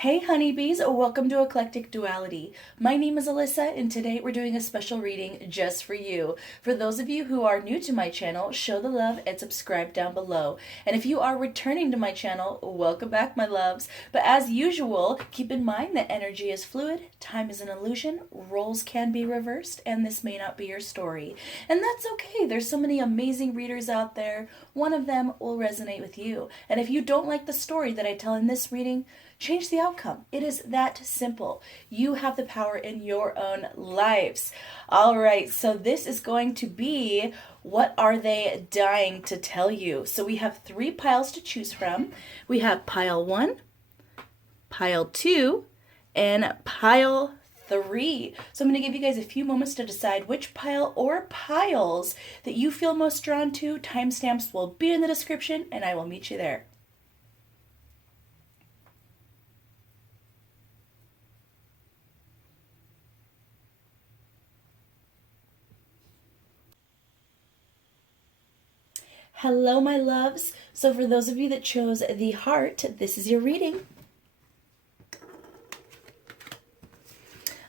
Hey honeybees, welcome to Eclectic Duality. My name is Alyssa and today we're doing a special reading just for you. For those of you who are new to my channel, show the love and subscribe down below. And if you are returning to my channel, welcome back my loves. But as usual, keep in mind that energy is fluid, time is an illusion, roles can be reversed, and this may not be your story. And that's okay, there's so many amazing readers out there, one of them will resonate with you. And if you don't like the story that I tell in this reading, change the outcome. It is that simple. You have the power in your own lives. All right, so this is going to be what are they dying to tell you? So we have 3 piles to choose from. We have pile 1, pile 2, and pile 3. So I'm going to give you guys a few moments to decide which pile or piles that you feel most drawn to. Timestamps will be in the description, and I will meet you there. Hello, my loves. So for those of you that chose the heart, this is your reading.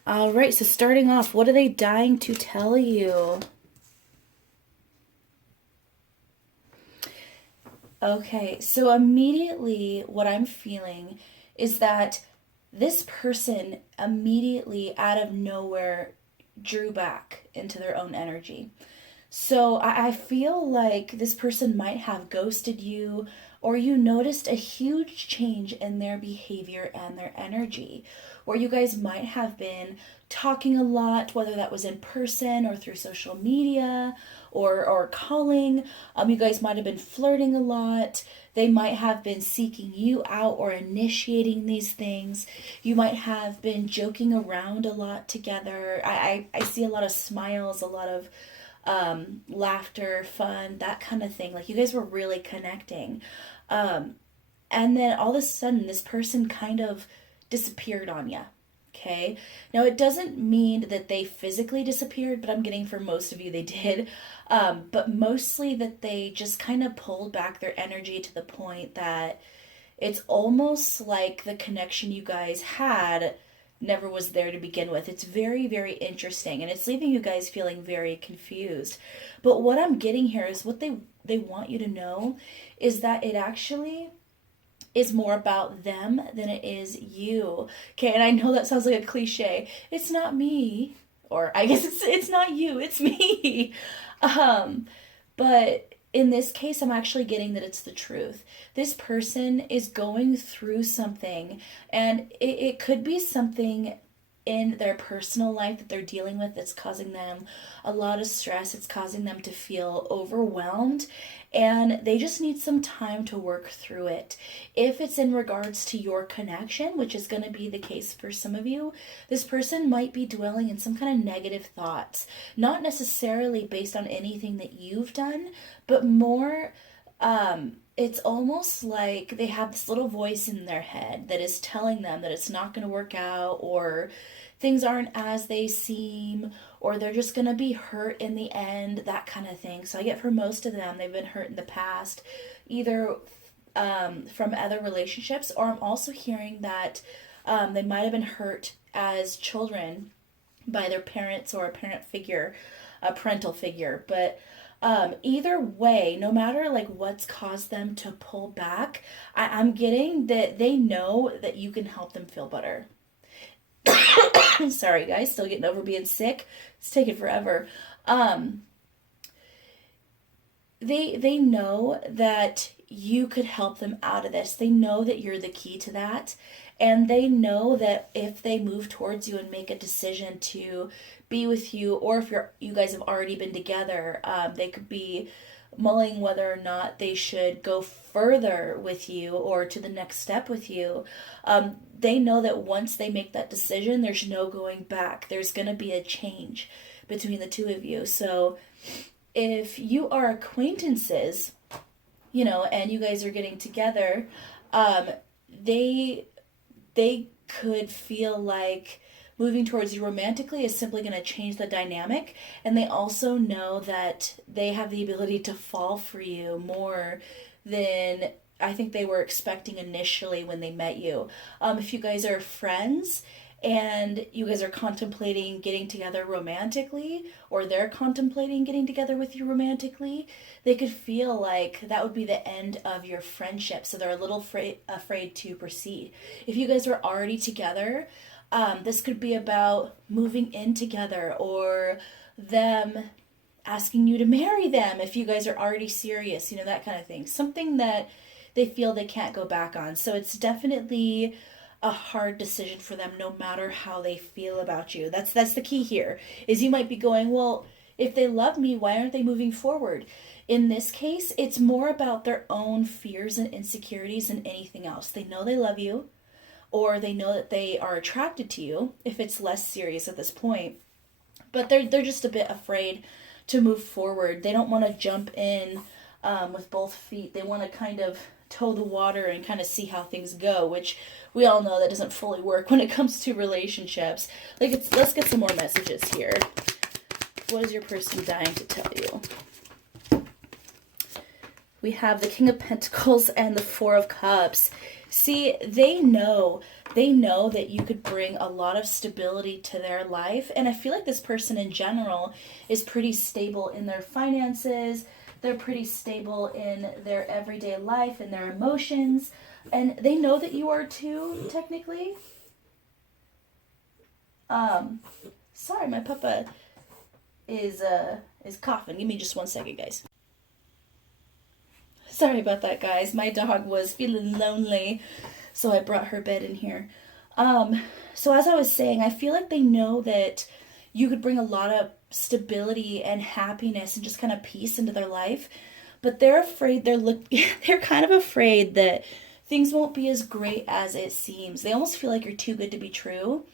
All right, so starting off, what are they dying to tell you? Okay, so immediately what I'm feeling is that this person immediately out of nowhere drew back into their own energy. So I feel like this person might have ghosted you, or you noticed a huge change in their behavior and their energy, or you guys might have been talking a lot, whether that was in person or through social media or calling. You guys might have been flirting a lot. They might have been seeking you out or initiating these things. You might have been joking around a lot together. I see a lot of smiles, a lot of laughter, fun, that kind of thing. Like you guys were really connecting. And then all of a sudden, this person kind of disappeared on you. Okay. Now, it doesn't mean that they physically disappeared, but I'm getting for most of you they did. But mostly that they just kind of pulled back their energy to the point that it's almost like the connection you guys had never was there to begin with. It's very, very interesting, and it's leaving you guys feeling very confused. But what I'm getting here is what they want you to know is that it actually is more about them than it is you. Okay, and I know that sounds like a cliche. It's not me, or I guess it's not you, it's me. But in this case, I'm actually getting that it's the truth. This person is going through something, and it could be something in their personal life that they're dealing with that's causing them a lot of stress. It's causing them to feel overwhelmed, and they just need some time to work through it. If it's in regards to your connection, which is going to be the case for some of you, this person might be dwelling in some kind of negative thoughts, not necessarily based on anything that you've done, but more it's almost like they have this little voice in their head that is telling them that it's not going to work out, or things aren't as they seem, or they're just going to be hurt in the end, that kind of thing. So I get for most of them, they've been hurt in the past, either from other relationships, or I'm also hearing that they might have been hurt as children by their parents or a parent figure, a parental figure. But either way, no matter like what's caused them to pull back, I'm getting that they know that you can help them feel better. Sorry guys, still getting over being sick. It's taking forever. They know that you could help them out of this. They know that you're the key to that. And they know that if they move towards you and make a decision to be with you, or if you guys have already been together, they could be mulling whether or not they should go further with you or to the next step with you. They know that once they make that decision, there's no going back. There's going to be a change between the two of you. So if you are acquaintances, and you guys are getting together, they could feel like moving towards you romantically is simply going to change the dynamic. And they also know that they have the ability to fall for you more than I think they were expecting initially when they met you. If you guys are friends and you guys are contemplating getting together romantically, or they're contemplating getting together with you romantically, they could feel like that would be the end of your friendship, so they're a little afraid to proceed. If you guys are already together, this could be about moving in together, or them asking you to marry them if you guys are already serious, that kind of thing. Something that they feel they can't go back on. So it's definitely a hard decision for them, no matter how they feel about you. That's the key here, is you might be going, well, if they love me, why aren't they moving forward? In this case, it's more about their own fears and insecurities than anything else. They know they love you, or they know that they are attracted to you, if it's less serious at this point. But they're just a bit afraid to move forward. They don't want to jump in with both feet. They want to kind of toe the water and kind of see how things go, which we all know that doesn't fully work when it comes to relationships. Let's get some more messages here. What is your person dying to tell you? We have the King of Pentacles and the Four of Cups. See, they know that you could bring a lot of stability to their life. And I feel like this person in general is pretty stable in their finances. They're pretty stable in their everyday life and their emotions. And they know that you are too, technically. Sorry, my puppa is coughing. Give me just 1 second, guys. Sorry about that, guys. My dog was feeling lonely, so I brought her bed in here. So as I was saying, I feel like they know that you could bring a lot of stability and happiness and just kind of peace into their life, but they're afraid, they're kind of afraid that things won't be as great as it seems. They almost feel like you're too good to be true.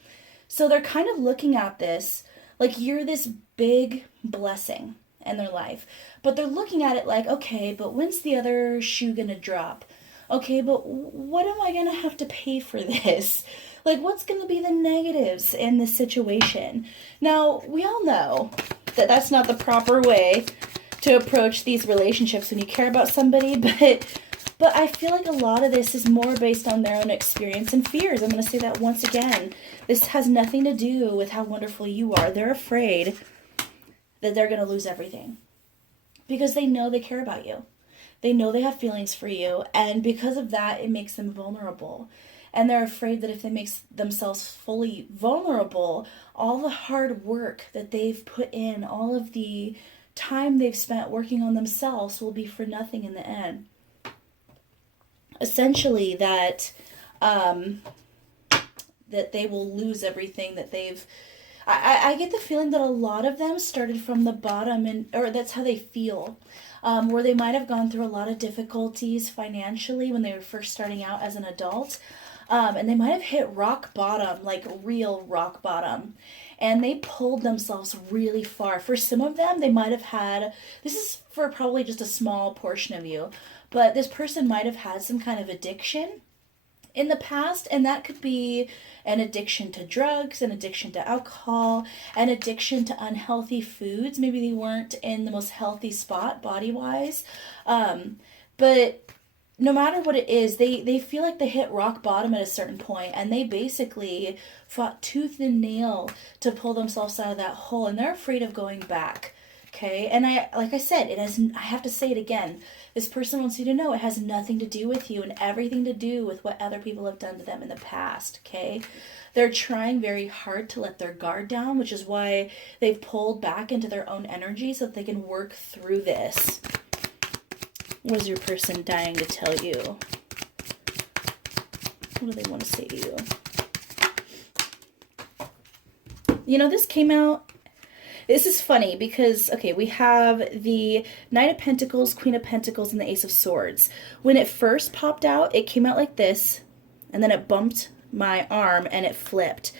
So they're kind of looking at this like you're this big blessing in their life. But they're looking at it like, okay, but when's the other shoe gonna drop? Okay, but what am I gonna have to pay for this? Like, what's gonna be the negatives in this situation? Now, we all know that that's not the proper way to approach these relationships when you care about somebody, but I feel like a lot of this is more based on their own experience and fears. I'm gonna say that once again. This has nothing to do with how wonderful you are. They're afraid that they're going to lose everything because they know they care about you. They know they have feelings for you, and because of that, it makes them vulnerable. And they're afraid that if they make themselves fully vulnerable, all the hard work that they've put in, all of the time they've spent working on themselves will be for nothing in the end. Essentially, that they will lose everything that they've... I get the feeling that a lot of them started from the bottom, or that's how they feel, where they might have gone through a lot of difficulties financially when they were first starting out as an adult, and they might have hit rock bottom, like real rock bottom, and they pulled themselves really far. For some of them, they might have had, this is for probably just a small portion of you, but this person might have had some kind of addiction in the past, and that could be an addiction to drugs, an addiction to alcohol, an addiction to unhealthy foods. Maybe they weren't in the most healthy spot body-wise, but no matter what it is, they feel like they hit rock bottom at a certain point, and they basically fought tooth and nail to pull themselves out of that hole, and they're afraid of going back. Okay, and like I said, I have to say it again. This person wants you to know it has nothing to do with you and everything to do with what other people have done to them in the past, okay? They're trying very hard to let their guard down, which is why they've pulled back into their own energy so that they can work through this. What is your person dying to tell you? What do they want to say to you? You know, this came out... This is funny because, okay, we have the Knight of Pentacles, Queen of Pentacles, and the Ace of Swords. When it first popped out, it came out like this, and then it bumped my arm, and it flipped.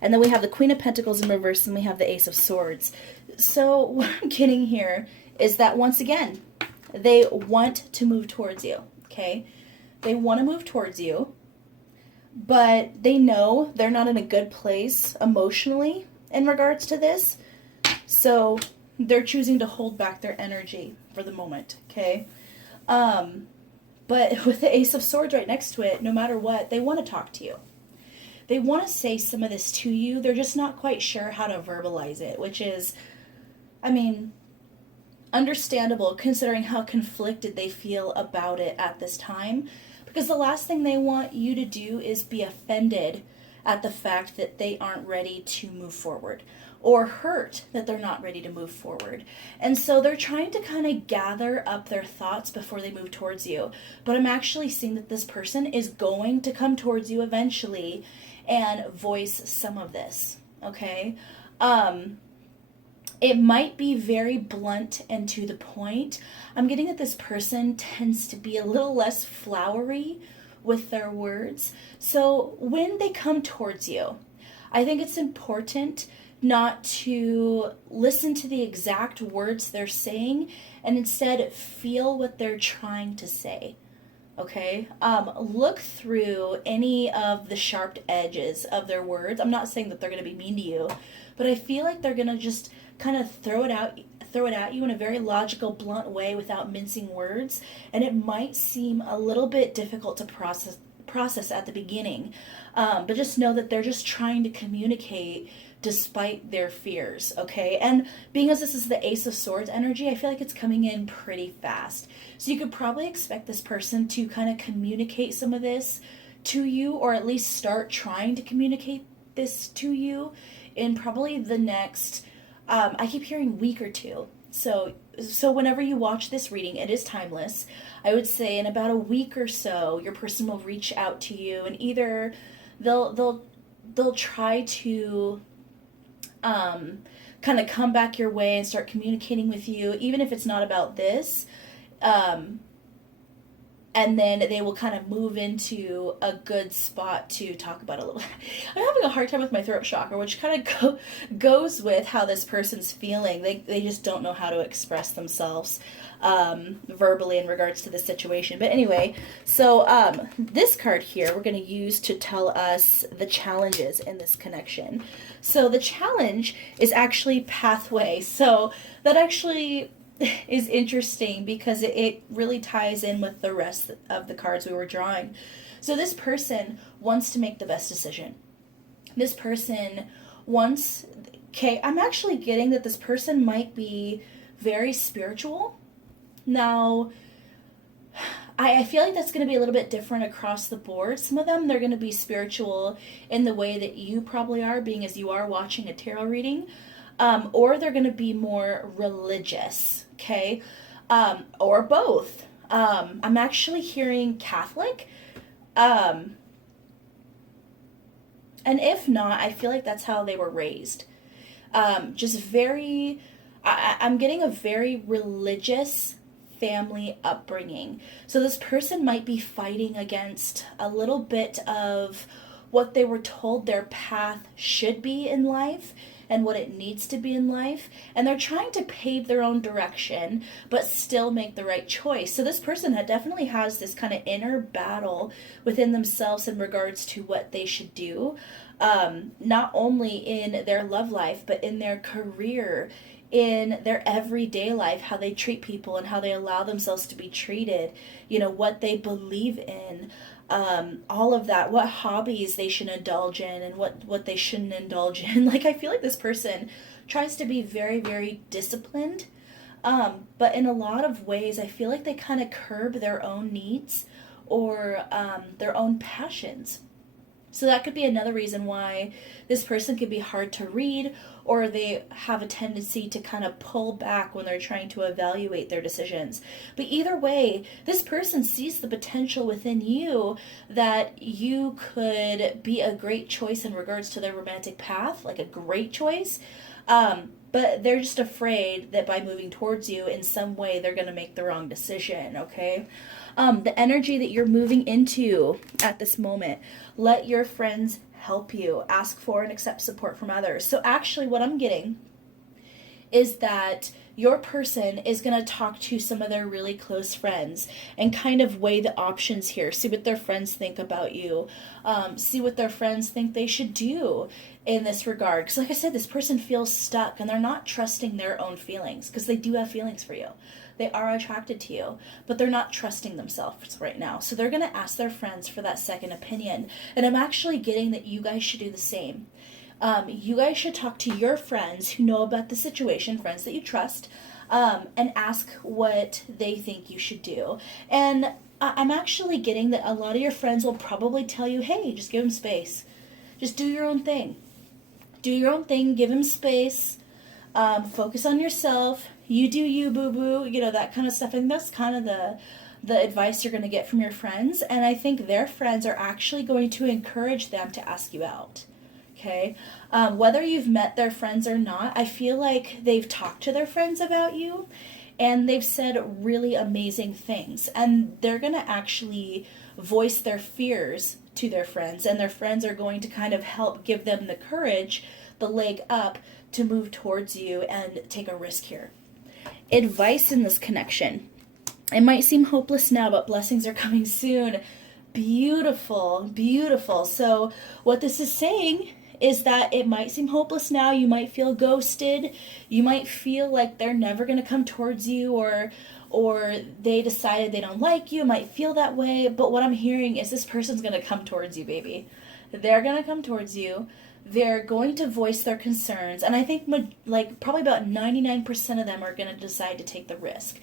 And then we have the Queen of Pentacles in reverse, and we have the Ace of Swords. So what I'm getting here is that, once again, they want to move towards you, okay? They want to move towards you, but they know they're not in a good place emotionally in regards to this. So they're choosing to hold back their energy for the moment, okay? But But with the Ace of Swords right next to it, no matter what, they want to talk to you. They want to say some of this to you. They're just not quite sure how to verbalize it, which is, I mean, understandable considering how conflicted they feel about it at this time. Because the last thing they want you to do is be offended at the fact that they aren't ready to move forward, or hurt that they're not ready to move forward. And so they're trying to kind of gather up their thoughts before they move towards you. But I'm actually seeing that this person is going to come towards you eventually and voice some of this, okay? It might be very blunt and to the point. I'm getting that this person tends to be a little less flowery with their words. So when they come towards you, I think it's important not to listen to the exact words they're saying and instead feel what they're trying to say. Okay? Look through any of the sharp edges of their words. I'm not saying that they're going to be mean to you, but I feel like they're going to just kind of throw it at you in a very logical, blunt way without mincing words, and it might seem a little bit difficult to process at the beginning. But just know that they're just trying to communicate despite their fears, okay? And being as this is the Ace of Swords energy, I feel like it's coming in pretty fast. So you could probably expect this person to kind of communicate some of this to you, or at least start trying to communicate this to you in probably the next, I keep hearing week or two. So whenever you watch this reading, it is timeless. I would say in about a week or so, your person will reach out to you, and either they'll try to kind of come back your way and start communicating with you, even if it's not about this. And then they will kind of move into a good spot to talk about a little. I'm having a hard time with my throat chakra, which kind of goes with how this person's feeling. They just don't know how to express themselves verbally in regards to the situation. But anyway, so this card here we're going to use to tell us the challenges in this connection. So the challenge is actually pathway. So that actually is interesting because it really ties in with the rest of the cards we were drawing. So this person wants to make the best decision. This person wants, I'm actually getting that this person might be very spiritual. Now, I feel like that's going to be a little bit different across the board. Some of them, they're going to be spiritual in the way that you probably are, being as you are watching a tarot reading. Or they're going to be more religious, okay? Or both. I'm actually hearing Catholic. And if not, I feel like that's how they were raised. Just very, I'm getting a very religious family upbringing. So this person might be fighting against a little bit of what they were told their path should be in life and what it needs to be in life, and they're trying to pave their own direction but still make the right choice. So this person definitely has this kind of inner battle within themselves in regards to what they should do, not only in their love life but in their career, in their everyday life, how they treat people and how they allow themselves to be treated, what they believe in, all of that, what hobbies they should indulge in and what they shouldn't indulge in. Like, I feel like this person tries to be very, very disciplined, but in a lot of ways, I feel like they kind of curb their own needs or their own passions. So that could be another reason why this person could be hard to read, or they have a tendency to kind of pull back when they're trying to evaluate their decisions. But either way, this person sees the potential within you that you could be a great choice in regards to their romantic path, like a great choice. But they're just afraid that by moving towards you in some way, they're going to make the wrong decision, okay? The energy that you're moving into at this moment, let your friends help you. Ask for and accept support from others. So actually what I'm getting is that your person is going to talk to some of their really close friends and kind of weigh the options here. See what their friends think about you. See what their friends think they should do in this regard. Because like I said, this person feels stuck and they're not trusting their own feelings, because they do have feelings for you. They are attracted to you, but they're not trusting themselves right now. So they're going to ask their friends for that second opinion. And I'm actually getting that you guys should do the same. You guys should talk to your friends who know about the situation, friends that you trust, and ask what they think you should do. And I'm actually getting that a lot of your friends will probably tell you, hey, just give them space. Just do your own thing. Do your own thing, give them space, focus on yourself, you do you, boo-boo, you know, that kind of stuff. And that's kind of the advice you're going to get from your friends. And I think their friends are actually going to encourage them to ask you out. Okay? Whether you've met their friends or not, I feel like they've talked to their friends about you and they've said really amazing things. And they're going to actually voice their fears to their friends, and their friends are going to kind of help give them the courage, the leg up to move towards you and take a risk here. Advice in this connection. It might seem hopeless now, but blessings are coming soon. Beautiful, beautiful. So what this is saying is that it might seem hopeless now. You might feel ghosted. You might feel like they're never going to come towards you, or they decided they don't like you. Might feel that way. But what I'm hearing is this person's going to come towards you, baby. They're going to come towards you. They're going to voice their concerns. And I think probably about 99% of them are going to decide to take the risk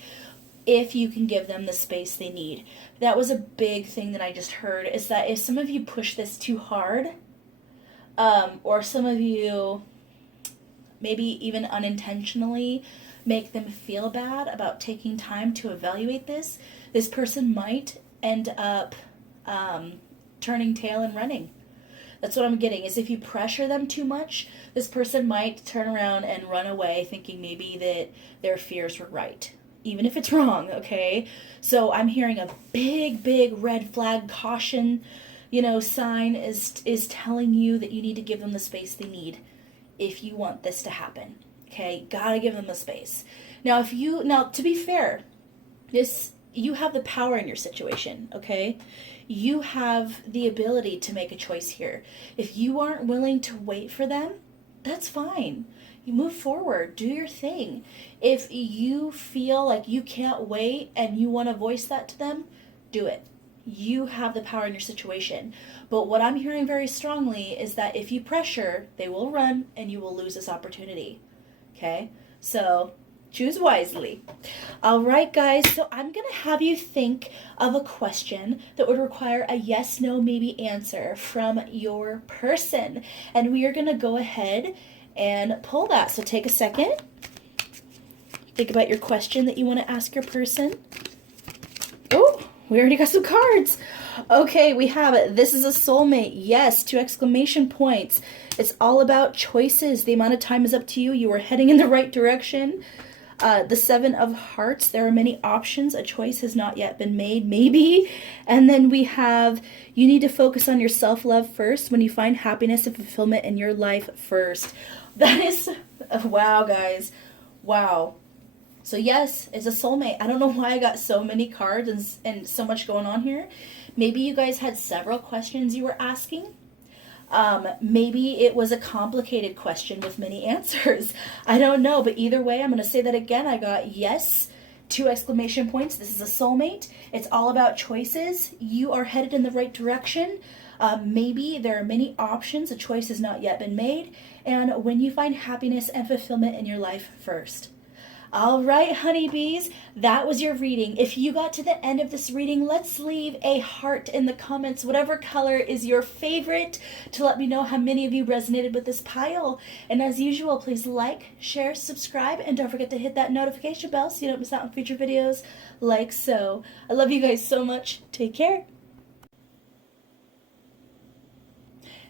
if you can give them the space they need. That was a big thing that I just heard, is that if some of you push this too hard, or some of you maybe even unintentionally make them feel bad about taking time to evaluate this person might end up turning tail and running. That's what I'm getting, is if you pressure them too much, this person might turn around and run away thinking maybe that their fears were right, even if it's wrong, okay? So I'm hearing a big, big red flag caution, sign is telling you that you need to give them the space they need if you want this to happen. Okay, gotta give them the space. Now, to be fair, you have the power in your situation, okay? You have the ability to make a choice here. If you aren't willing to wait for them, that's fine. You move forward, do your thing. If you feel like you can't wait and you want to voice that to them, do it. You have the power in your situation. But what I'm hearing very strongly is that if you pressure, they will run and you will lose this opportunity. Okay? So choose wisely. All right, guys. So I'm going to have you think of a question that would require a yes, no, maybe answer from your person. And we are going to go ahead and pull that. So take a second. Think about your question that you want to ask your person. Oh, we already got some cards. Okay, we have it. This is a soulmate. Yes, 2 exclamation points. It's all about choices. The amount of time is up to you. You are heading in the right direction. The 7 of Hearts. There are many options. A choice has not yet been made, maybe. And then we have, you need to focus on your self-love first when you find happiness and fulfillment in your life first. That is, wow, guys. Wow. So yes, it's a soulmate. I don't know why I got so many cards and so much going on here. Maybe you guys had several questions you were asking. Maybe it was a complicated question with many answers. I don't know, but either way, I'm going to say that again. I got yes, 2 exclamation points. This is a soulmate. It's all about choices. You are headed in the right direction. Maybe there are many options. A choice has not yet been made. And when you find happiness and fulfillment in your life first. All right, honeybees, that was your reading. If you got to the end of this reading, let's leave a heart in the comments, whatever color is your favorite, to let me know how many of you resonated with this pile. And as usual, please like, share, subscribe, and don't forget to hit that notification bell so you don't miss out on future videos like so. I love you guys so much. Take care.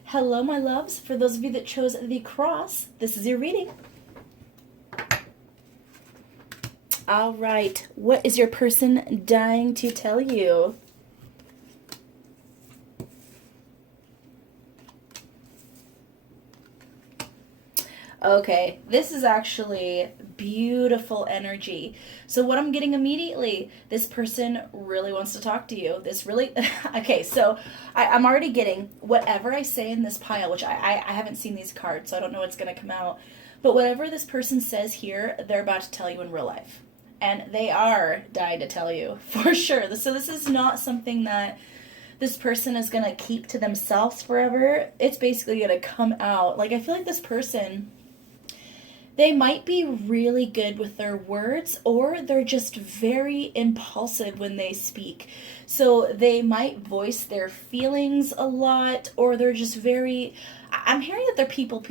Hello, my loves. For those of you that chose the cross, this is your reading. All right, what is your person dying to tell you? Okay, this is actually beautiful energy. So what I'm getting immediately, this person really wants to talk to you. This really, okay, so I'm already getting whatever I say in this pile, which I haven't seen these cards, so I don't know what's going to come out. But whatever this person says here, they're about to tell you in real life. And they are dying to tell you, for sure. So this is not something that this person is going to keep to themselves forever. It's basically going to come out. Like, I feel like this person, they might be really good with their words, or they're just very impulsive when they speak. So they might voice their feelings a lot, or they're just very, I'm hearing that they're people.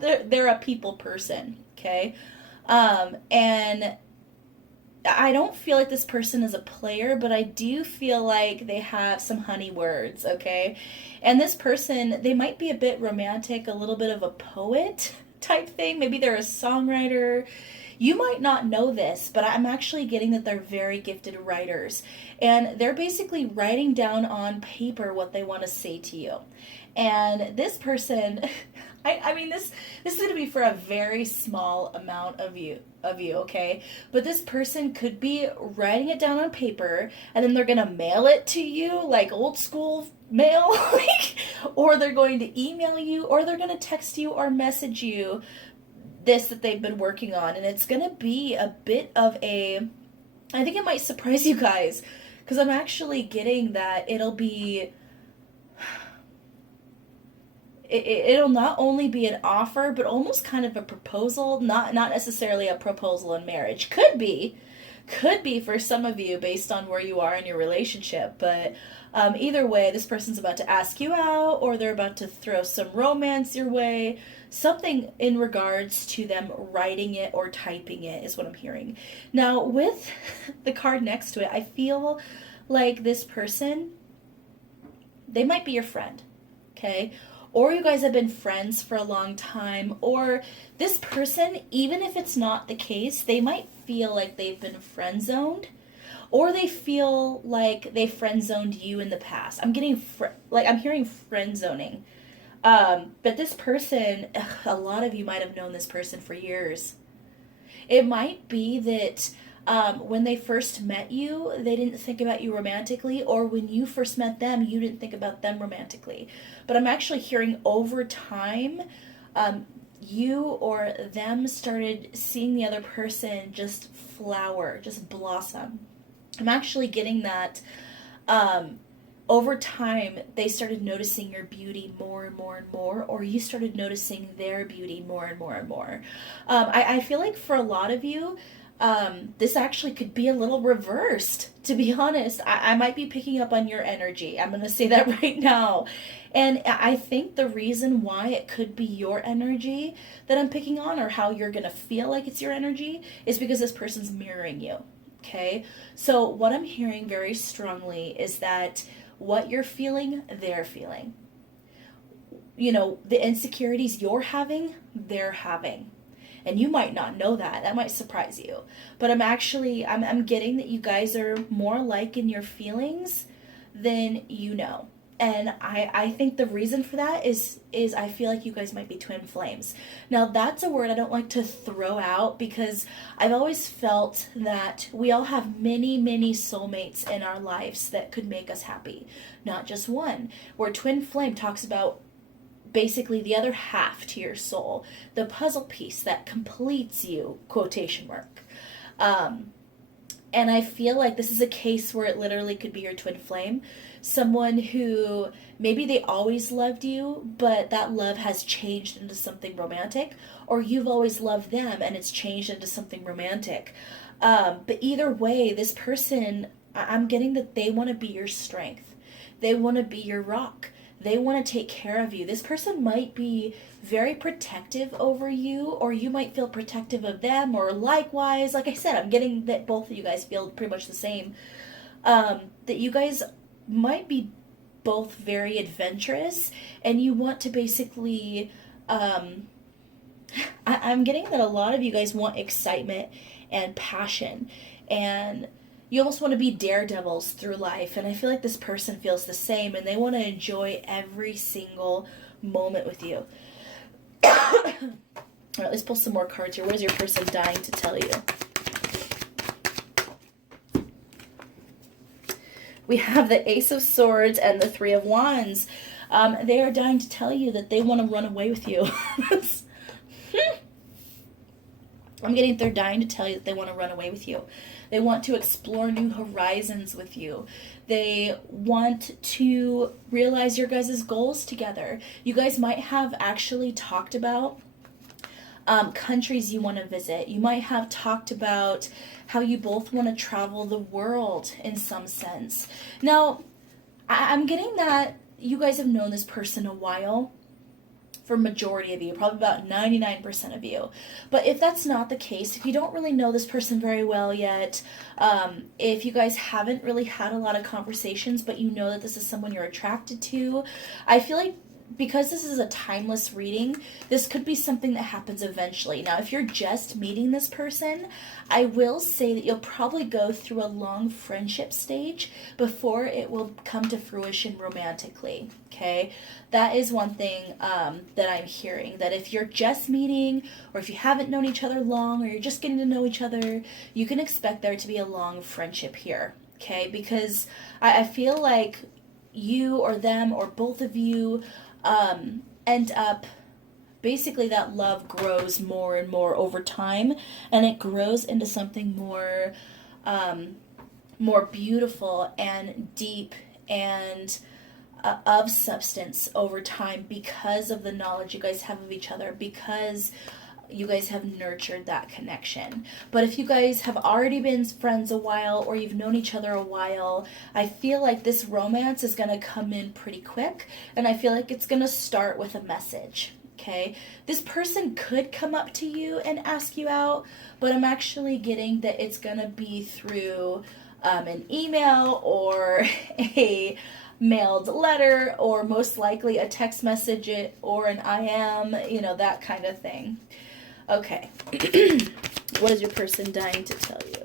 They're a people person, okay? And I don't feel like this person is a player, but I do feel like they have some honey words, okay? And this person, they might be a bit romantic, a little bit of a poet type thing. Maybe they're a songwriter. You might not know this, but I'm actually getting that they're very gifted writers. And they're basically writing down on paper what they want to say to you. And this person, I mean, this is going to be for a very small amount of you, okay? But this person could be writing it down on paper, and then they're going to mail it to you, like old school mail, or they're going to email you, or they're going to text you or message you this that they've been working on. And it's going to be a bit of a, I think it might surprise you guys, because I'm actually getting that it'll not only be an offer, but almost kind of a proposal. Not necessarily a proposal in marriage. Could be for some of you based on where you are in your relationship. But either way, this person's about to ask you out, or they're about to throw some romance your way. Something in regards to them writing it or typing it is what I'm hearing. Now, with the card next to it, I feel like this person, they might be your friend, okay? Or you guys have been friends for a long time, or this person, even if it's not the case, they might feel like they've been friend zoned, or they feel like they friend zoned you in the past. I'm getting I'm hearing friend zoning. But this person, a lot of you might have known this person for years. It might be that when they first met you, they didn't think about you romantically, or when you first met them, you didn't think about them romantically. But I'm actually hearing over time, you or them started seeing the other person just flower, just blossom. I'm actually getting that over time, they started noticing your beauty more and more and more, or you started noticing their beauty more and more and more. I feel like for a lot of you, this actually could be a little reversed, to be honest. I might be picking up on your energy. I'm going to say that right now. And I think the reason why it could be your energy that I'm picking on, or how you're going to feel like it's your energy, is because this person's mirroring you. Okay? So what I'm hearing very strongly is that what you're feeling, they're feeling. You know, the insecurities you're having, they're having. And you might not know that. That might surprise you. But I'm getting that you guys are more alike in your feelings than you know. And I think the reason for that is I feel like you guys might be twin flames. Now, that's a word I don't like to throw out, because I've always felt that we all have many, many soulmates in our lives that could make us happy. Not just one. Where twin flame talks about basically the other half to your soul, the puzzle piece that completes you, quotation mark. And I feel like this is a case where it literally could be your twin flame. Someone who maybe they always loved you, but that love has changed into something romantic, or you've always loved them and it's changed into something romantic. But either way, this person, I'm getting that they want to be your strength. They want to be your rock. They want to take care of you. This person might be very protective over you, or you might feel protective of them, or likewise. Like I said, I'm getting that both of you guys feel pretty much the same. That you guys might be both very adventurous, and you want to basically... I'm getting that a lot of you guys want excitement and passion, and you almost want to be daredevils through life, and I feel like this person feels the same, and they want to enjoy every single moment with you. Alright, let's pull some more cards here. What is your person dying to tell you? We have the Ace of Swords and the Three of Wands. They are dying to tell you that they want to run away with you. I'm getting they're dying to tell you that they want to run away with you. They want to explore new horizons with you. They want to realize your guys' goals together. You guys might have actually talked about countries you want to visit. You might have talked about how you both want to travel the world in some sense. Now, I'm getting that you guys have known this person a while. For majority of you, probably about 99% of you. But if that's not the case, if you don't really know this person very well yet, if you guys haven't really had a lot of conversations, but you know that this is someone you're attracted to, I feel like because this is a timeless reading, this could be something that happens eventually. Now, if you're just meeting this person, I will say that you'll probably go through a long friendship stage before it will come to fruition romantically, okay? That is one thing that I'm hearing, that if you're just meeting, or if you haven't known each other long, or you're just getting to know each other, you can expect there to be a long friendship here, okay? Because I feel like you or them or both of you end up, basically that love grows more and more over time, and it grows into something more more beautiful and deep and of substance over time, because of the knowledge you guys have of each other, because you guys have nurtured that connection. But if you guys have already been friends a while, or you've known each other a while, I feel like this romance is going to come in pretty quick, and I feel like it's going to start with a message. Okay, this person could come up to you and ask you out, but I'm actually getting that it's going to be through an email or a mailed letter, or most likely a text message or an IM, that kind of thing. Okay. What is your person dying to tell you?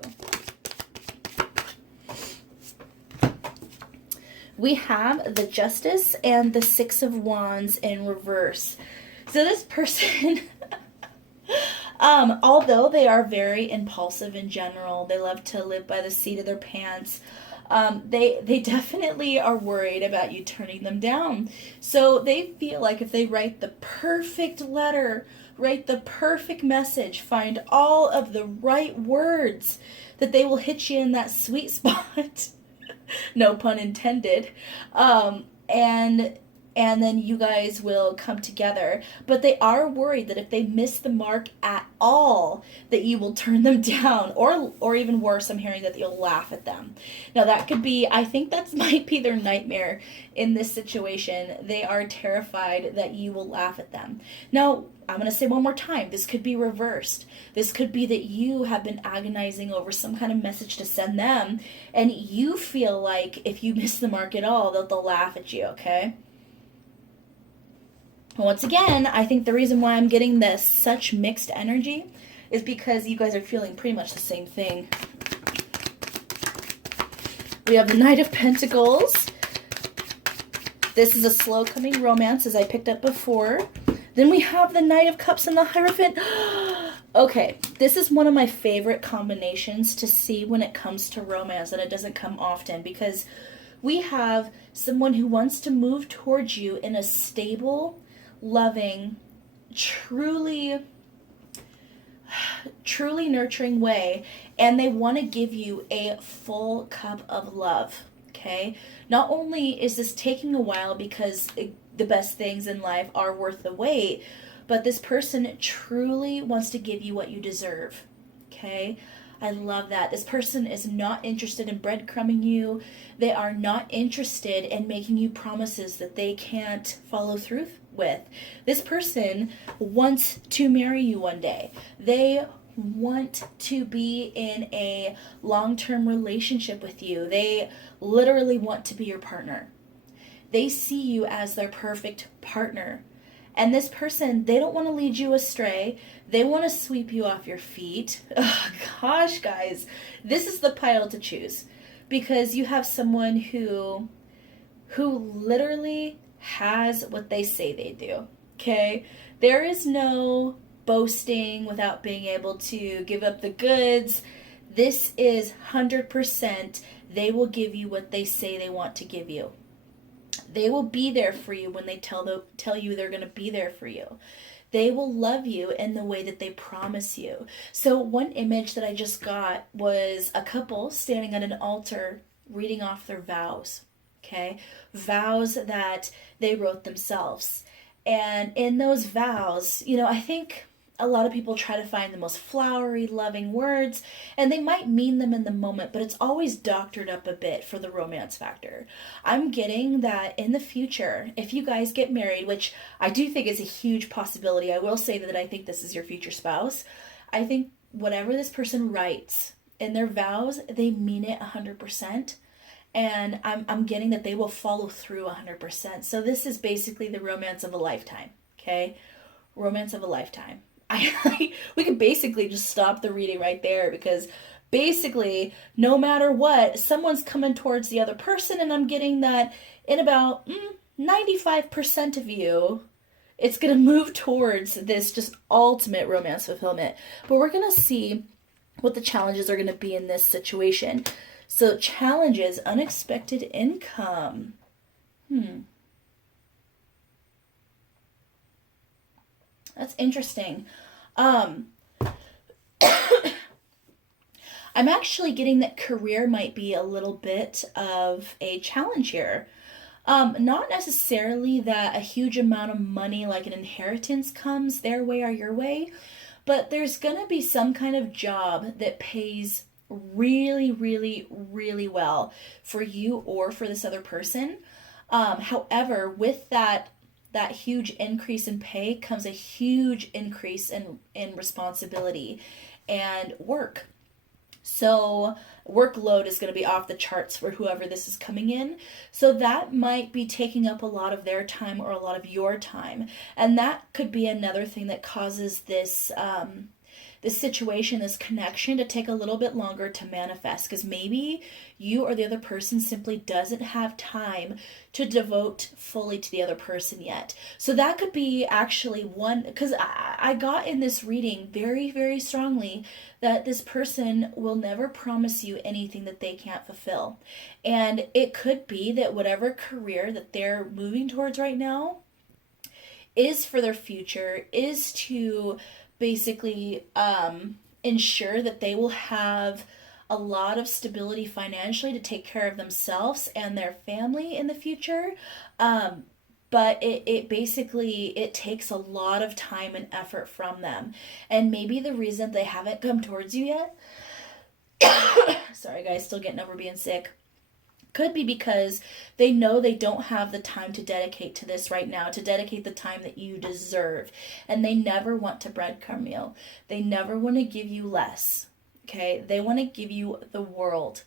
We have the Justice and the Six of Wands in reverse. So this person, although they are very impulsive in general, they love to live by the seat of their pants, they definitely are worried about you turning them down. So they feel like if they write the perfect letter, write the perfect message, find all of the right words, that they will hit you in that sweet spot. No pun intended. And then you guys will come together. But they are worried that if they miss the mark at all, that you will turn them down. Or even worse, I'm hearing that you'll laugh at them. Now that could be, I think that might be their nightmare in this situation. They are terrified that you will laugh at them. Now, I'm going to say one more time, this could be reversed. This could be that you have been agonizing over some kind of message to send them, and you feel like if you miss the mark at all, that they'll laugh at you, okay? Once again, I think the reason why I'm getting this such mixed energy is because you guys are feeling pretty much the same thing. We have the Knight of Pentacles. This is a slow coming romance, as I picked up before. Then we have the Knight of Cups and the Hierophant. Okay, this is one of my favorite combinations to see when it comes to romance, and it doesn't come often, because we have someone who wants to move towards you in a stable, loving, truly nurturing way, and they want to give you a full cup of love, okay? Not only is this taking a while because the best things in life are worth the wait, but this person truly wants to give you what you deserve, okay? I love that. This person is not interested in breadcrumbing you. They are not interested in making you promises that they can't follow through with. This person wants to marry you one day. They want to be in a long-term relationship with you. They literally want to be your partner. They see you as their perfect partner. And this person, they don't want to lead you astray. They want to sweep you off your feet. Oh, gosh, guys. This is the pile to choose. Because you have someone who literally has what they say they do. Okay? There is no boasting without being able to give up the goods. This is 100%. They will give you what they say they want to give you. They will be there for you when they tell you they're going to be there for you. they will love you in the way that they promise you. So one image that I just got was a couple standing at an altar reading off their vows. Okay? Vows that they wrote themselves. And in those vows, I think a lot of people try to find the most flowery, loving words, and they might mean them in the moment, but it's always doctored up a bit for the romance factor. I'm getting that in the future, if you guys get married, which I do think is a huge possibility, I will say that I think this is your future spouse. I think whatever this person writes in their vows, they mean it 100%. And I'm getting that they will follow through 100%. So this is basically the romance of a lifetime, okay? Romance of a lifetime. We could basically just stop the reading right there, because basically, no matter what, someone's coming towards the other person, and I'm getting that in about 95% of you, it's going to move towards this just ultimate romance fulfillment. But we're going to see what the challenges are going to be in this situation. So challenges, unexpected income. That's interesting. I'm actually getting that career might be a little bit of a challenge here. Not necessarily that a huge amount of money like an inheritance comes their way or your way, but there's gonna be some kind of job that pays really, really, really well for you or for this other person. However, with that huge increase in pay comes a huge increase in responsibility and work. So workload is going to be off the charts for whoever this is coming in. So that might be taking up a lot of their time or a lot of your time. And that could be another thing that causes this situation, this connection to take a little bit longer to manifest, because maybe you or the other person simply doesn't have time to devote fully to the other person yet. So that could be actually one, because I got in this reading very, very strongly that this person will never promise you anything that they can't fulfill. And it could be that whatever career that they're moving towards right now is for their future, is to basically ensure that they will have a lot of stability financially to take care of themselves and their family in the future. But it basically, it takes a lot of time and effort from them. And maybe the reason they haven't come towards you yet, sorry guys, still getting over being sick, could be because they know they don't have the time to dedicate to this right now, to dedicate the time that you deserve. And they never want to breadcrumb you. They never want to give you less, okay? They want to give you the world,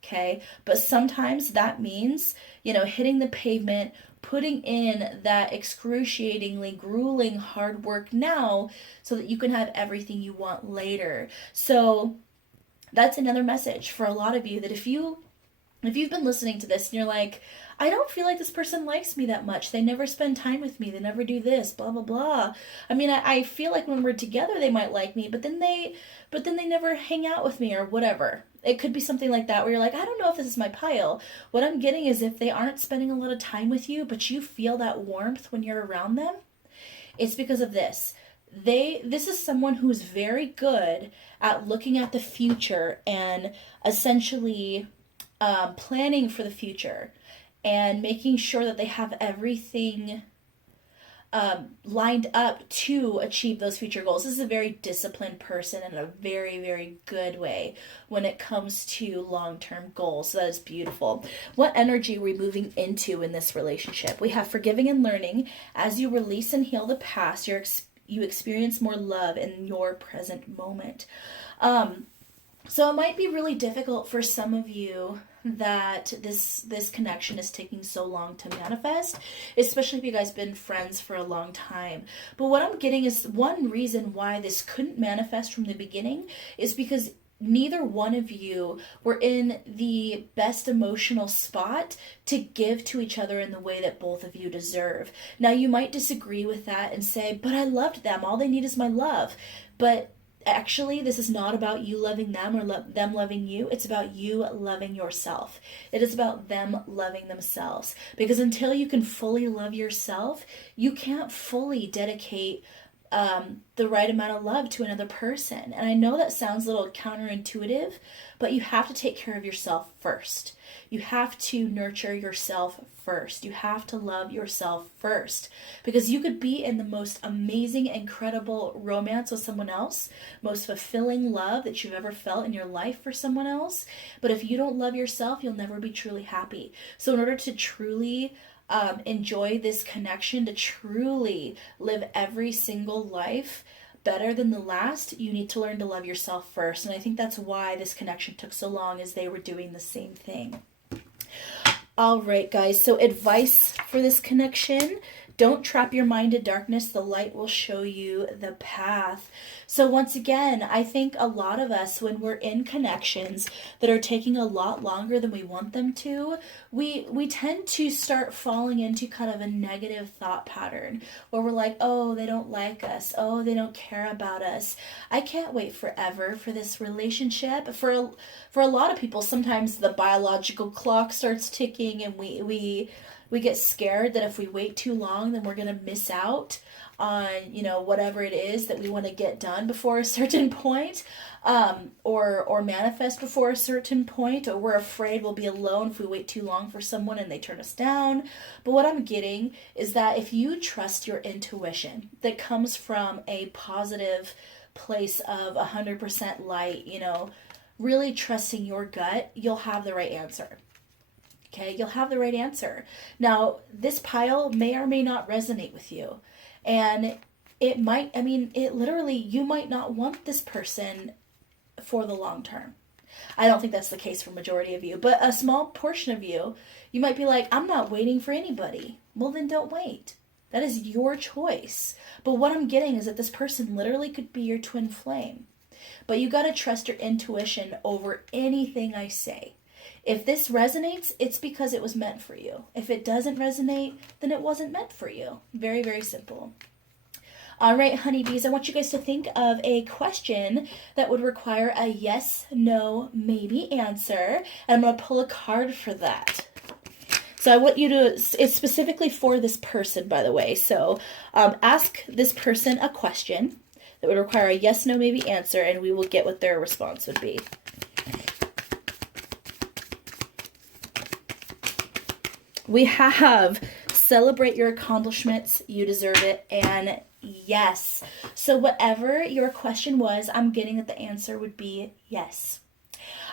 okay? But sometimes that means, hitting the pavement, putting in that excruciatingly grueling hard work now so that you can have everything you want later. So that's another message for a lot of you, that if you've been listening to this and you're like, I don't feel like this person likes me that much. They never spend time with me. They never do this, blah, blah, blah. I mean, I feel like when we're together, they might like me, but then they never hang out with me or whatever. It could be something like that where you're like, I don't know if this is my pile. What I'm getting is if they aren't spending a lot of time with you, but you feel that warmth when you're around them, it's because of this. This is someone who's very good at looking at the future and essentially planning for the future and making sure that they have everything lined up to achieve those future goals. This is a very disciplined person in a very, very good way when it comes to long-term goals. So that is beautiful. What energy are we moving into in this relationship? We have forgiving and learning. As you release and heal the past, you experience more love in your present moment. So it might be really difficult for some of you that this connection is taking so long to manifest, especially if you guys been friends for a long time. But what I'm getting is one reason why this couldn't manifest from the beginning is because neither one of you were in the best emotional spot to give to each other in the way that both of you deserve. Now, you might disagree with that and say, but I loved them. All they need is my love. But actually, this is not about you loving them or them loving you. It's about you loving yourself. It is about them loving themselves. Because until you can fully love yourself, you can't fully dedicate the right amount of love to another person. And I know that sounds a little counterintuitive, but you have to take care of yourself first. You have to nurture yourself first. You have to love yourself first, because you could be in the most amazing, incredible romance with someone else, most fulfilling love that you've ever felt in your life for someone else. But if you don't love yourself, you'll never be truly happy. So in order to truly enjoy this connection, to truly live every single life better than the last, you need to learn to love yourself first. And I think that's why this connection took so long, as they were doing the same thing. All right, guys, so advice for this connection: don't trap your mind in darkness. The light will show you the path. So once again, I think a lot of us, when we're in connections that are taking a lot longer than we want them to, we tend to start falling into kind of a negative thought pattern where we're like, oh, they don't like us. Oh, they don't care about us. I can't wait forever for this relationship. For a lot of people, sometimes the biological clock starts ticking, and we get scared that if we wait too long, then we're going to miss out on, whatever it is that we want to get done before a certain point, or manifest before a certain point, or we're afraid we'll be alone if we wait too long for someone and they turn us down. But what I'm getting is that if you trust your intuition that comes from a positive place of 100% light, really trusting your gut, you'll have the right answer. Okay, you'll have the right answer. Now, this pile may or may not resonate with you. And it might, you might not want this person for the long term. I don't think that's the case for majority of you, but a small portion of you, you might be like, I'm not waiting for anybody. Well, then don't wait. That is your choice. But what I'm getting is that this person literally could be your twin flame. But you got to trust your intuition over anything I say. If this resonates, it's because it was meant for you. If it doesn't resonate, then it wasn't meant for you. Very, very simple. All right, honeybees, I want you guys to think of a question that would require a yes, no, maybe answer. And I'm going to pull a card for that. So I want you to, it's specifically for this person, by the way. So ask this person a question that would require a yes, no, maybe answer, and we will get what their response would be. We have celebrate your accomplishments, you deserve it, and yes. So whatever your question was, I'm getting that the answer would be yes.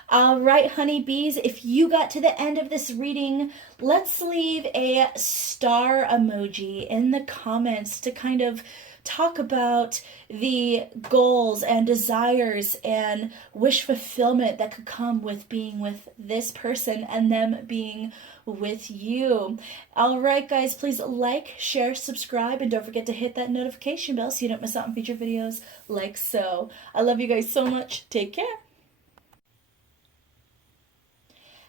All right, honeybees, if you got to the end of this reading, let's leave a star emoji in the comments to kind of talk about the goals and desires and wish fulfillment that could come with being with this person and them being with you. All right, guys, please like, share, subscribe, and don't forget to hit that notification bell so you don't miss out on future videos like so. I love you guys so much. Take care.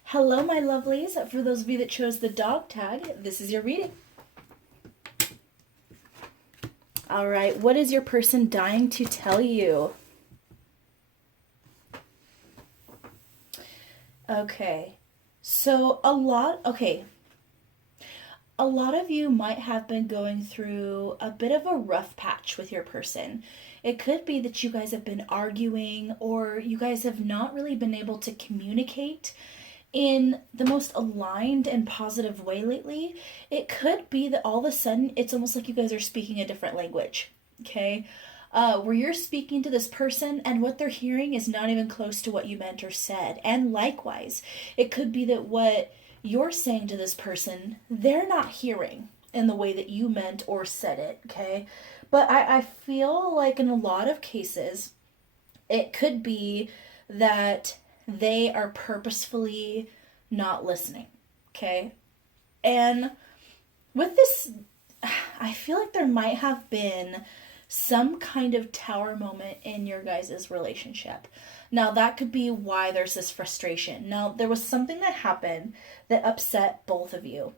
Hello, my lovelies. For those of you that chose the dog tag, this is your reading. All right, what is your person dying to tell you? Okay, so a lot of you might have been going through a bit of a rough patch with your person. It could be that you guys have been arguing, or you guys have not really been able to communicate in the most aligned and positive way lately. It could be that all of a sudden it's almost like you guys are speaking a different language, okay? Where you're speaking to this person and what they're hearing is not even close to what you meant or said. And likewise, it could be that what you're saying to this person, they're not hearing in the way that you meant or said it, okay? But I feel like in a lot of cases, it could be that they are purposefully not listening, okay? And with this, I feel like there might have been some kind of tower moment in your guys' relationship. Now, that could be why there's this frustration. Now, there was something that happened that upset both of you.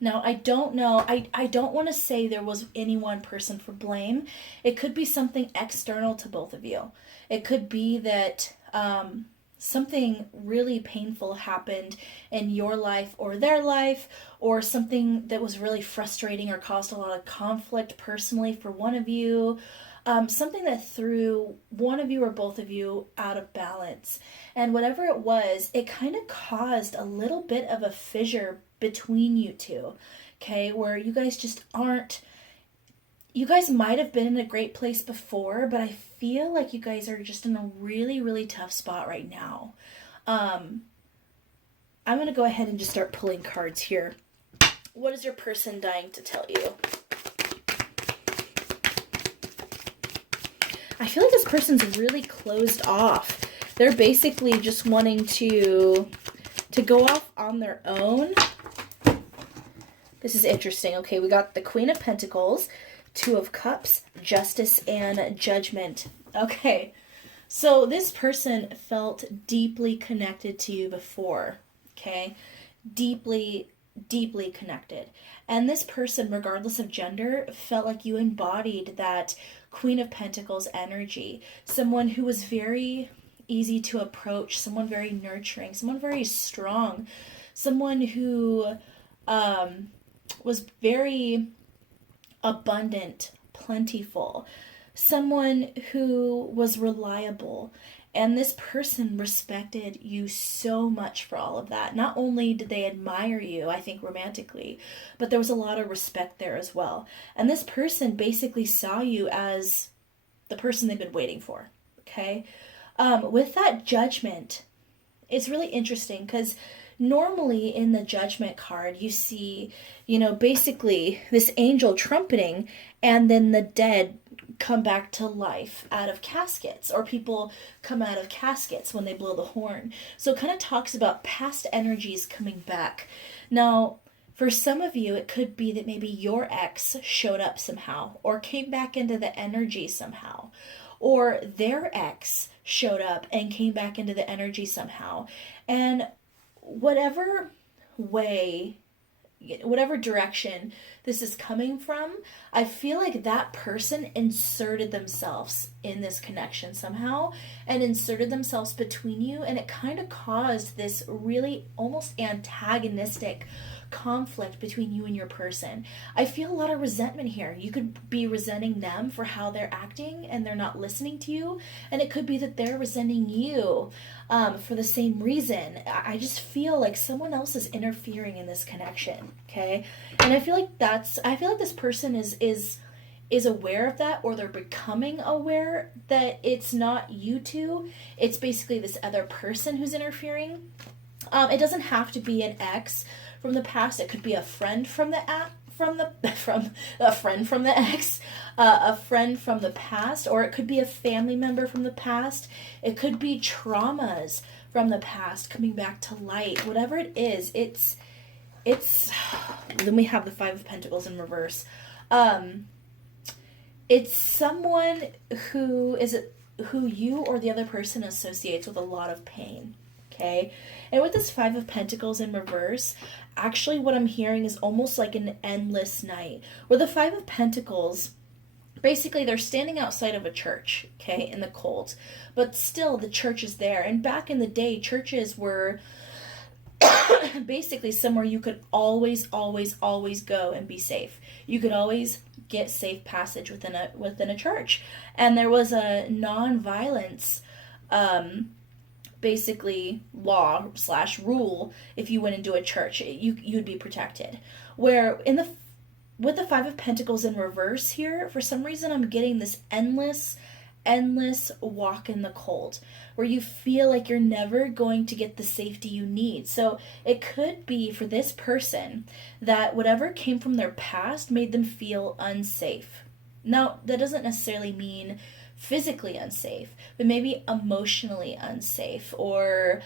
Now, I don't know, I don't want to say there was any one person for blame. It could be something external to both of you. It could be that something really painful happened in your life or their life, or something that was really frustrating or caused a lot of conflict personally for one of you. Something that threw one of you or both of you out of balance. And whatever it was, it kind of caused a little bit of a fissure between you two, okay, where you guys just aren't. You guys might have been in a great place before, but I feel like you guys are just in a really, really tough spot right now. I'm going to go ahead and just start pulling cards here. What is your person dying to tell you? I feel like this person's really closed off. They're basically just wanting to go off on their own. This is interesting. Okay, we got the Queen of Pentacles, Two of Cups, Justice, and Judgment. Okay, so this person felt deeply connected to you before, okay? Deeply, deeply connected. And this person, regardless of gender, felt like you embodied that Queen of Pentacles energy. Someone who was very easy to approach, someone very nurturing, someone very strong, someone who was very abundant, plentiful, someone who was reliable. And this person respected you so much for all of that. Not only did they admire you, I think romantically, but there was a lot of respect there as well. And this person basically saw you as the person they've been waiting for, okay? With that Judgment, it's really interesting because normally in the Judgment card, you see, basically this angel trumpeting, and then the dead come back to life out of caskets, or people come out of caskets when they blow the horn. So it kind of talks about past energies coming back. Now, for some of you, it could be that maybe your ex showed up somehow, or came back into the energy somehow, or their ex showed up and came back into the energy somehow. And whatever way, whatever direction this is coming from, I feel like that person inserted themselves in this connection somehow and inserted themselves between you, and it kind of caused this really almost antagonistic conflict between you and your person. I feel a lot of resentment here. You could be resenting them for how they're acting and they're not listening to you, and it could be that they're resenting you for the same reason. I just feel like someone else is interfering in this connection, okay? And I feel like this person is aware of that, or they're becoming aware that it's not you two, it's basically this other person who's interfering. It doesn't have to be an ex from the past. It could be a friend from the a friend from the ex, a friend from the past, or it could be a family member from the past. It could be traumas from the past coming back to light. Whatever it is, it's then we have the Five of Pentacles in reverse. It's someone who you or the other person associates with a lot of pain. Okay? And with this Five of Pentacles in reverse, actually what I'm hearing is almost like an endless night. Where the Five of Pentacles, basically they're standing outside of a church, okay, in the cold. But still the church is there. And back in the day, churches were basically somewhere you could always go and be safe. You could always get safe passage within a church. And there was a non-violence basically law / rule. If you went into a church, you'd be protected. Where with the Five of Pentacles in reverse here, for some reason I'm getting this endless walk in the cold, where you feel like you're never going to get the safety you need. So it could be for this person that whatever came from their past made them feel unsafe. Now, that doesn't necessarily mean physically unsafe, but maybe emotionally unsafe, or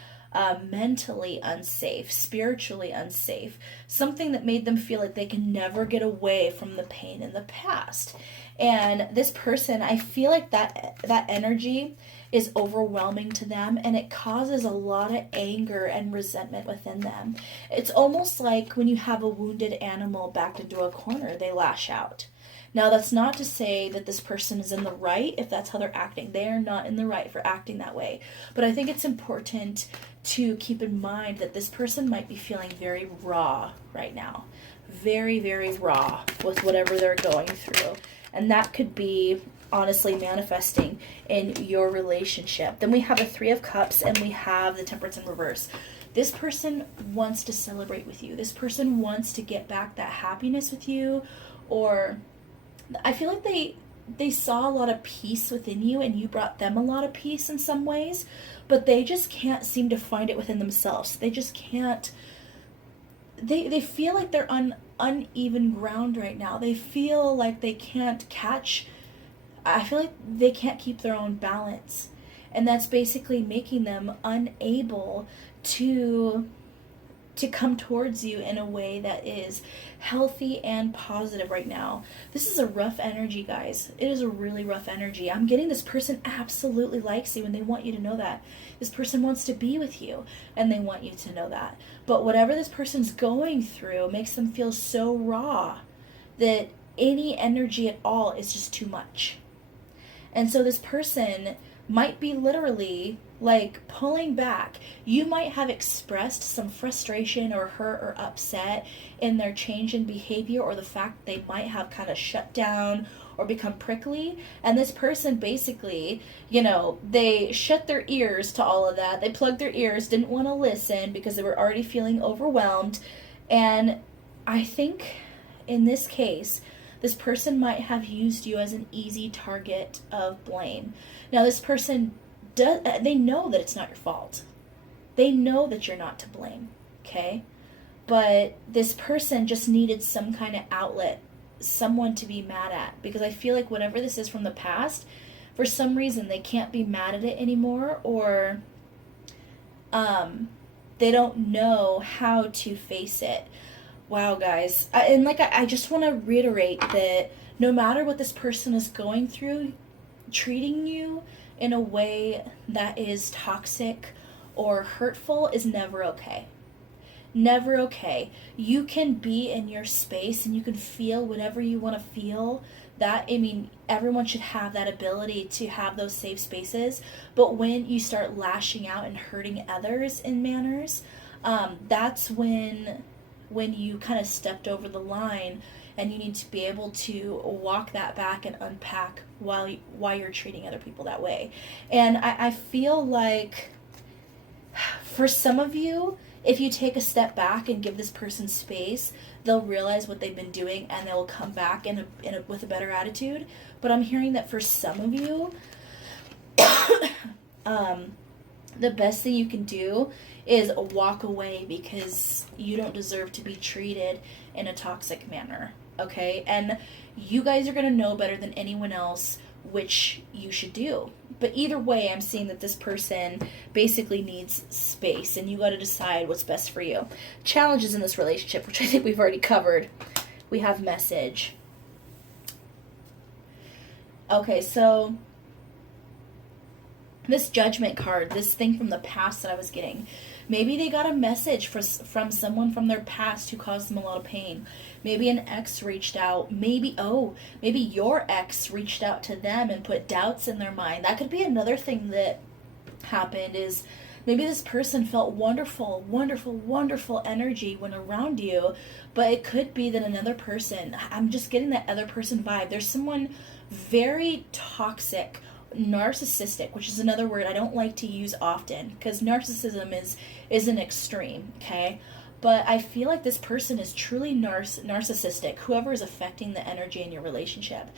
mentally unsafe, spiritually unsafe. Something that made them feel like they can never get away from the pain in the past. And this person, I feel like that energy is overwhelming to them, and it causes a lot of anger and resentment within them. It's almost like when you have a wounded animal backed into a corner, they lash out. Now, that's not to say that this person is in the right if that's how they're acting. They are not in the right for acting that way. But I think it's important to keep in mind that this person might be feeling very raw right now. Very, very raw with whatever they're going through. And that could be honestly manifesting in your relationship. Then we have the Three of Cups and we have the Temperance in reverse. This person wants to celebrate with you. This person wants to get back that happiness with you, or I feel like they saw a lot of peace within you and you brought them a lot of peace in some ways, but they just can't seem to find it within themselves. They just can't, they feel like they're on uneven ground right now. They feel like they can't catch, I feel like they can't keep their own balance. And that's basically making them unable to come towards you in a way that is healthy and positive right now. This is a rough energy, guys. It is a really rough energy. I'm getting this person absolutely likes you and they want you to know that. This person wants to be with you and they want you to know that. But whatever this person's going through makes them feel so raw that any energy at all is just too much. And so this person might be literally like pulling back. You might have expressed some frustration or hurt or upset in their change in behavior, or the fact they might have kind of shut down or become prickly. And this person basically, they shut their ears to all of that. They plugged their ears, didn't want to listen because they were already feeling overwhelmed. And I think in this case, this person might have used you as an easy target of blame. Now, this person they know that it's not your fault. They know that you're not to blame, okay? But this person just needed some kind of outlet, someone to be mad at. Because I feel like whatever this is from the past, for some reason they can't be mad at it anymore, or they don't know how to face it. Wow, guys. I just want to reiterate that no matter what this person is going through, treating you in a way that is toxic or hurtful is never okay. Never okay. You can be in your space and you can feel whatever you want to feel. Everyone should have that ability to have those safe spaces. But when you start lashing out and hurting others in manners, that's when you kind of stepped over the line, and you need to be able to walk that back and unpack why you're treating other people that way. And I feel like for some of you, if you take a step back and give this person space, they'll realize what they've been doing and they'll come back with a better attitude. But I'm hearing that for some of you, the best thing you can do is walk away because you don't deserve to be treated in a toxic manner, okay? And you guys are going to know better than anyone else which you should do. But either way, I'm seeing that this person basically needs space, and you got to decide what's best for you. Challenges in this relationship, which I think we've already covered. We have message. Okay, so this Judgment card, this thing from the past that I was getting, maybe they got a message from someone from their past who caused them a lot of pain. Maybe an ex reached out. Maybe your ex reached out to them and put doubts in their mind. That could be another thing that happened, is maybe this person felt wonderful, wonderful, wonderful energy when around you, but it could be that another person, I'm just getting that other person vibe. There's someone very toxic, narcissistic, which is another word I don't like to use often because narcissism is an extreme, okay? But I feel like this person is truly narcissistic, whoever is affecting the energy in your relationship.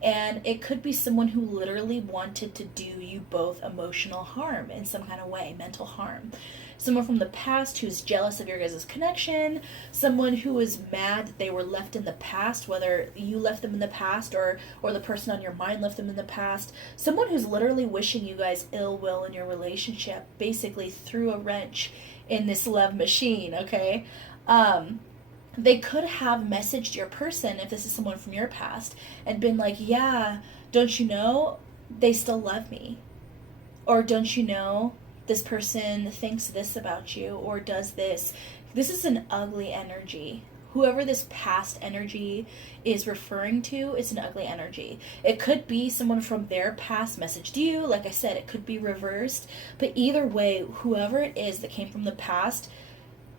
And it could be someone who literally wanted to do you both emotional harm in some kind of way, mental harm. Someone from the past who's jealous of your guys' connection. Someone who is mad that they were left in the past, whether you left them in the past or the person on your mind left them in the past. Someone who's literally wishing you guys ill will in your relationship, basically threw a wrench in this love machine, okay? They could have messaged your person, if this is someone from your past, and been like, yeah, don't you know, they still love me. Or don't you know, this person thinks this about you or does this. This is an ugly energy. whoever this past energy is referring to is an ugly energy. It could be someone from their past messaged you. Like I said, it could be reversed. But either way, whoever it is that came from the past,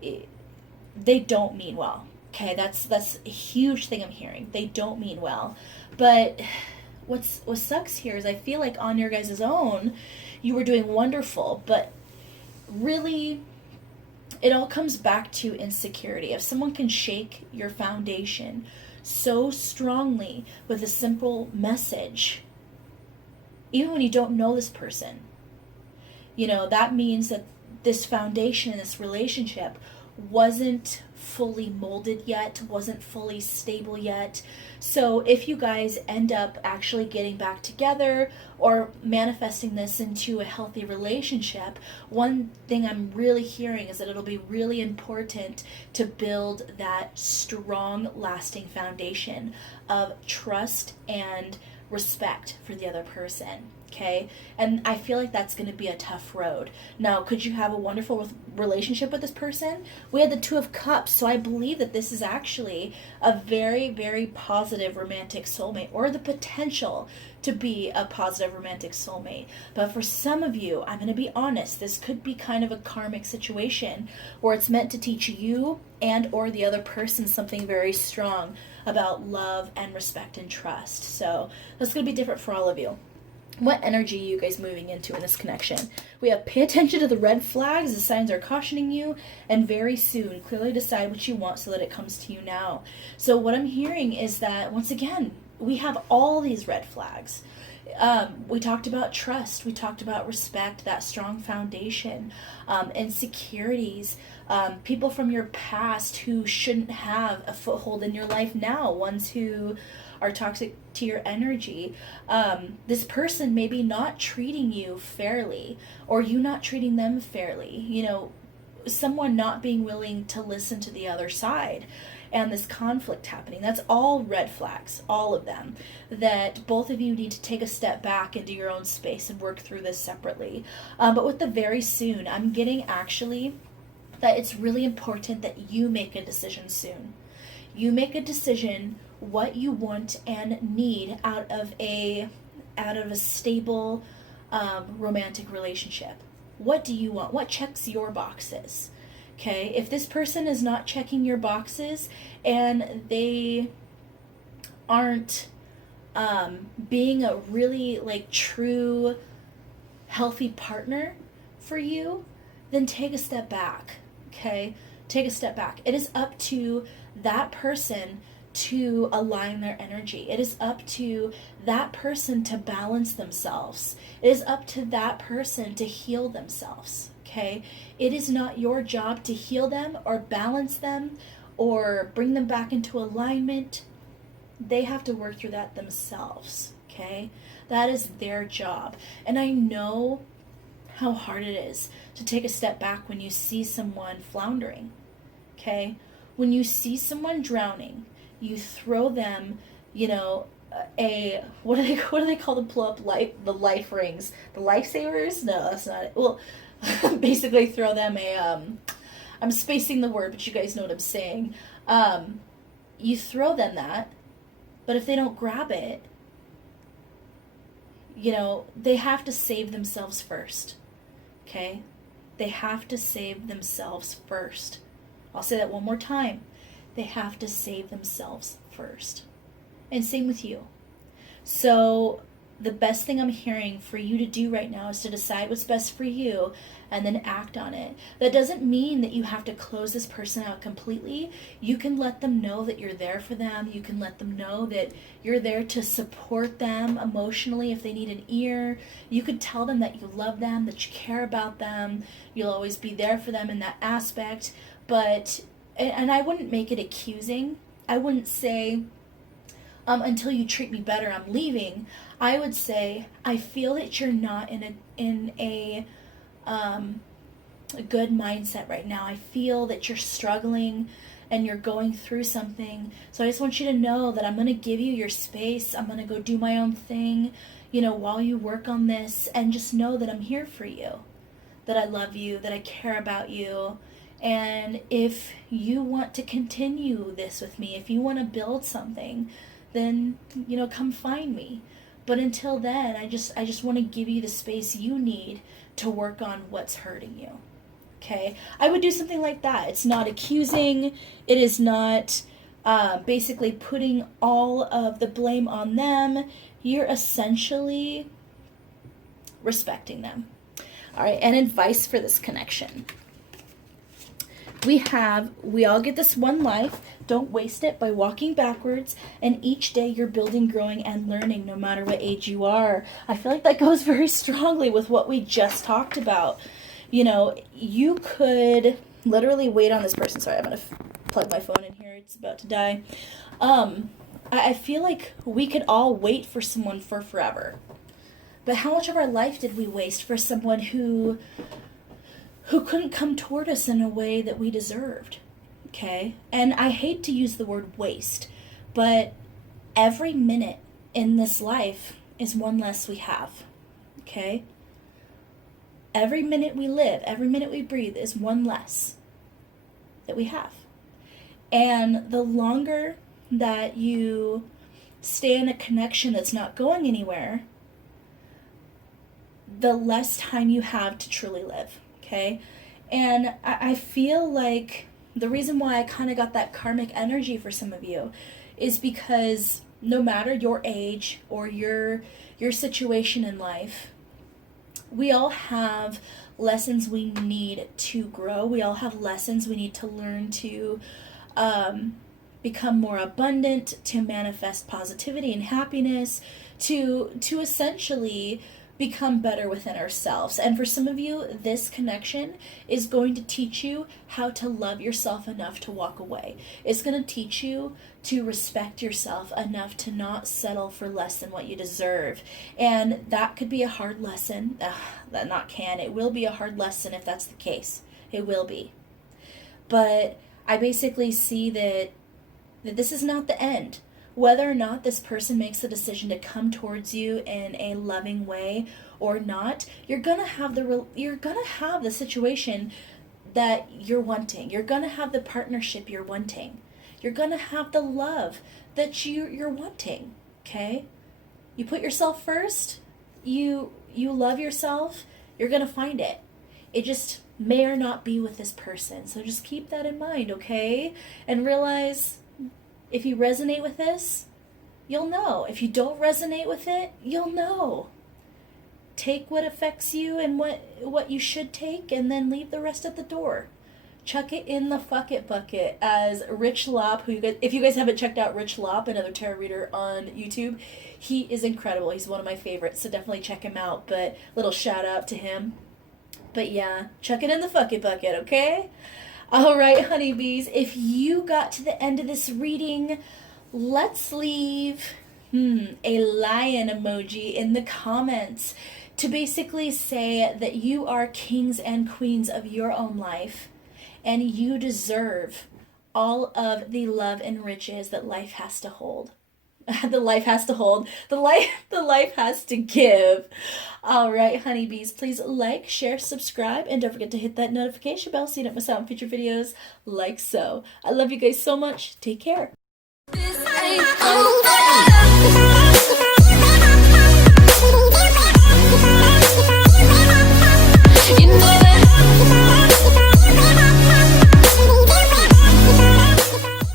they don't mean well. Okay, that's a huge thing I'm hearing. They don't mean well. But what sucks here is I feel like on your guys' own, you were doing wonderful, but really it all comes back to insecurity. If someone can shake your foundation so strongly with a simple message, even when you don't know this person, that means that this foundation in this relationship wasn't fully molded yet, wasn't fully stable yet. So if you guys end up actually getting back together or manifesting this into a healthy relationship, one thing I'm really hearing is that it'll be really important to build that strong, lasting foundation of trust and respect for the other person. Okay, and I feel like that's going to be a tough road. Now, could you have a wonderful relationship with this person? We had the Two of Cups, so I believe that this is actually a very, very positive romantic soulmate, or the potential to be a positive romantic soulmate. But for some of you, I'm going to be honest, this could be kind of a karmic situation where it's meant to teach you and or the other person something very strong about love and respect and trust. So that's going to be different for all of you. What energy are you guys moving into in this connection? We have pay attention to the red flags, the signs are cautioning you, and very soon, clearly decide what you want so that it comes to you now. So what I'm hearing is that, once again, we have all these red flags. We talked about trust, we talked about respect, that strong foundation, insecurities, people from your past who shouldn't have a foothold in your life now, ones who are toxic to your energy. This person maybe not treating you fairly, or you not treating them fairly, someone not being willing to listen to the other side, and this conflict happening. That's all red flags, all of them, that both of you need to take a step back into your own space and work through this separately. But with the very soon, I'm getting actually that it's really important that you make a decision soon. You make a decision what you want and need out of a stable romantic relationship. What do you want? What checks your boxes? Okay, if this person is not checking your boxes and they aren't being a really true healthy partner for you, then take a step back. Okay, take a step back. It is up to that person to align their energy. It is up to that person to balance themselves. It is up to that person to heal themselves. Okay? It is not your job to heal them or balance them or bring them back into alignment. They have to work through that themselves. Okay? That is their job. And I know how hard it is to take a step back when you see someone floundering. Okay? When you see someone drowning, you throw them, what do they call the pull up the life rings? The lifesavers? No, that's not it. Well, basically throw them I'm spacing the word, but you guys know what I'm saying. You throw them that, but if they don't grab it, they have to save themselves first. Okay? They have to save themselves first. I'll say that one more time. They have to save themselves first. And same with you. So the best thing I'm hearing for you to do right now is to decide what's best for you and then act on it. That doesn't mean that you have to close this person out completely. You can let them know that you're there for them. You can let them know that you're there to support them emotionally if they need an ear. You could tell them that you love them, that you care about them. You'll always be there for them in that aspect. But, and I wouldn't make it accusing. I wouldn't say, until you treat me better, I'm leaving. I would say, I feel that you're not in a good mindset right now. I feel that you're struggling and you're going through something. So I just want you to know that I'm going to give you your space. I'm going to go do my own thing, while you work on this, and just know that I'm here for you, that I love you, that I care about you, And if you want to continue this with me, if you want to build something, then, come find me. But until then, I just want to give you the space you need to work on what's hurting you. Okay? I would do something like that. It's not accusing. It is not basically putting all of the blame on them. You're essentially respecting them. All right, and advice for this connection. We all get this one life. Don't waste it by walking backwards. And each day you're building, growing, and learning no matter what age you are. I feel like that goes very strongly with what we just talked about. You could literally wait on this person. Sorry, I'm going to plug my phone in here. It's about to die. I feel like we could all wait for someone for forever. But how much of our life did we waste for someone who couldn't come toward us in a way that we deserved? Okay? And I hate to use the word waste, but every minute in this life is one less we have. Okay? Every minute we live, every minute we breathe is one less that we have. And the longer that you stay in a connection that's not going anywhere, the less time you have to truly live. Okay? And I feel like the reason why I kind of got that karmic energy for some of you is because no matter your age or your situation in life, we all have lessons we need to grow. We all have lessons we need to learn to become more abundant, to manifest positivity and happiness, to essentially become better within ourselves. And for some of you, this connection is going to teach you how to love yourself enough to walk away. It's going to teach you to respect yourself enough to not settle for less than what you deserve. And that could be a hard lesson. It will be a hard lesson if that's the case. It will be. But I basically see that this is not the end. Whether or not this person makes the decision to come towards you in a loving way or not, you're gonna have the situation that you're wanting. You're gonna have the partnership you're wanting. You're gonna have the love that you're wanting. Okay? You put yourself first. You love yourself. You're gonna find it. It just may or not be with this person. So just keep that in mind, okay? And realize, if you resonate with this, you'll know. If you don't resonate with it, you'll know. Take what affects you and what you should take, and then leave the rest at the door. Chuck it in the fuck it bucket, as Rich Lopp, if you guys haven't checked out Rich Lopp, another tarot reader on YouTube, he is incredible. He's one of my favorites, so definitely check him out. But little shout out to him. But yeah, chuck it in the fuck it bucket, okay? All right, honeybees, if you got to the end of this reading, let's leave a lion emoji in the comments to basically say that you are kings and queens of your own life, and you deserve all of the love and riches that life has to hold. The life has to hold. The life has to give. All right, honeybees, please like, share, subscribe, and don't forget to hit that notification bell so you don't miss out on future videos like so. I love you guys so much. Take care. This ain't over.